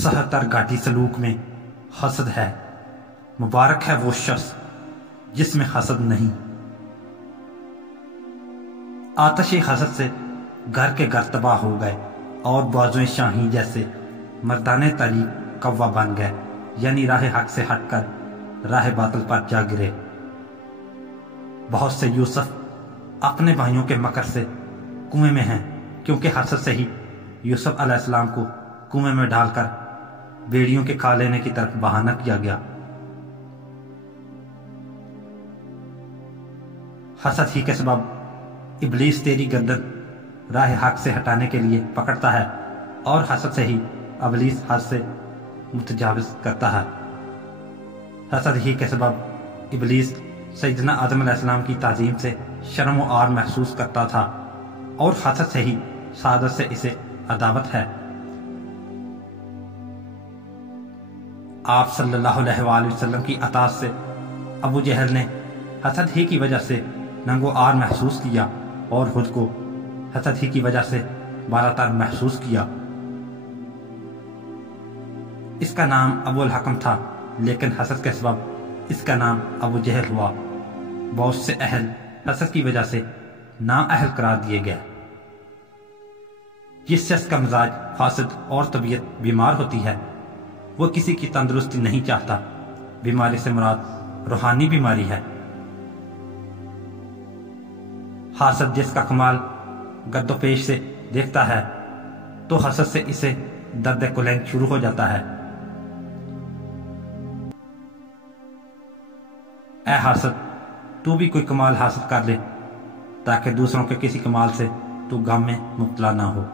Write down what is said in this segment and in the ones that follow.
سہتر گھاٹی سلوک میں حسد ہے۔ مبارک ہے وہ شخص جس میں حسد نہیں۔ آتش حسد سے گھر کے گھر تباہ ہو گئے اور بازوئے شاہی جیسے مردان طریق کوا بن گئے، یعنی راہ حق سے ہٹ کر راہ باطل پر جا گرے۔ بہت سے یوسف اپنے بھائیوں کے مکر سے کنویں میں ہیں، کیونکہ حسد سے ہی یوسف علیہ السلام کو کنویں میں ڈال کر بیڑیوں کے کھا لینے کی طرف بہانہ کیا گیا۔ حسد ہی کے سبب ابلیس تیری گردن راہ حق سے ہٹانے کے لیے پکڑتا ہے، اور حسد سے ہی ابلیس حد سے متجاوز کرتا ہے۔ حسد ہی کے سبب ابلیس سیدنا آدم علیہ السلام کی تعظیم سے شرم و عار محسوس کرتا تھا، اور حسد سے ہی سعادت سے اسے عداوت ہے۔ آپ صلی اللہ علیہ وآلہ وسلم کی اطاعت سے ابو جہل نے حسد ہی کی وجہ سے ننگ و عار محسوس کیا، اور خود کو حسد ہی کی وجہ سے بالاتر محسوس کیا۔ اس کا نام ابو الحکم تھا، لیکن حسد کے سبب اس کا نام ابو جہل ہوا۔ بہت سے اہل حسد کی وجہ سے نااہل قرار دیے گئے۔ جس شخص کا مزاج فاسد اور طبیعت بیمار ہوتی ہے، وہ کسی کی تندرستی نہیں چاہتا۔ بیماری سے مراد روحانی بیماری ہے۔ حاسد جس کا کمال گرد و پیش سے دیکھتا ہے، تو حسد سے اسے درد کلینگ شروع ہو جاتا ہے۔ اے حاسد، تو بھی کوئی کمال حاصل کر لے، تاکہ دوسروں کے کسی کمال سے تو غم میں مبتلا نہ ہو۔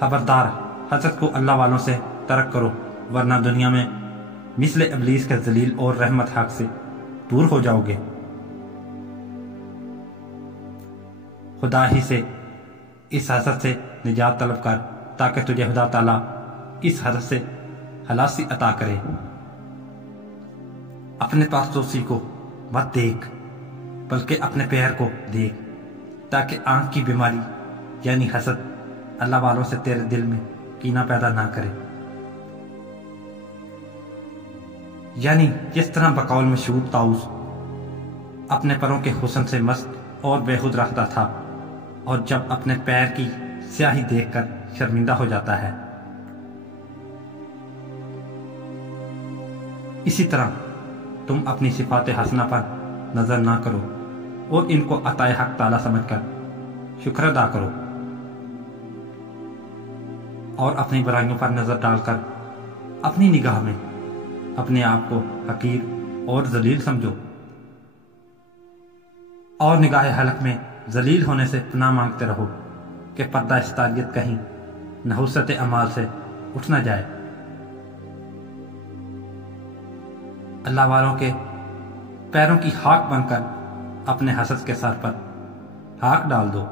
خبردار، حسد کو اللہ والوں سے ترک کرو، ورنہ دنیا میں مثل ابلیس کے ذلیل اور رحمت حق سے دور ہو جاؤ گے۔ خدا ہی سے اس حسد سے نجات طلب کر، تاکہ تجھے خدا تعالیٰ اس حسد سے خلاصی عطا کرے۔ اپنے پاس توسی کو مت دیکھ، بلکہ اپنے پیر کو دیکھ، تاکہ آنکھ کی بیماری یعنی حسد اللہ والوں سے تیرے دل میں کینہ پیدا نہ کرے۔ یعنی جس طرح بقول مشہور طاؤس اپنے پروں کے حسن سے مست اور بے خود رہتا تھا، اور جب اپنے پیر کی سیاہی دیکھ کر شرمندہ ہو جاتا ہے، اسی طرح تم اپنی صفات حسنہ پر نظر نہ کرو، اور ان کو عطائے حق تعالیٰ سمجھ کر شکر ادا کرو، اور اپنی برائیوں پر نظر ڈال کر اپنی نگاہ میں اپنے آپ کو حقیر اور ذلیل سمجھو، اور نگاہ حلق میں ذلیل ہونے سے پناہ مانگتے رہو کہ پردہ استاریت کہیں نحوست اعمال سے اٹھ نہ جائے۔ اللہ والوں کے پیروں کی خاک بن کر اپنے حسد کے سر پر خاک ڈال دو۔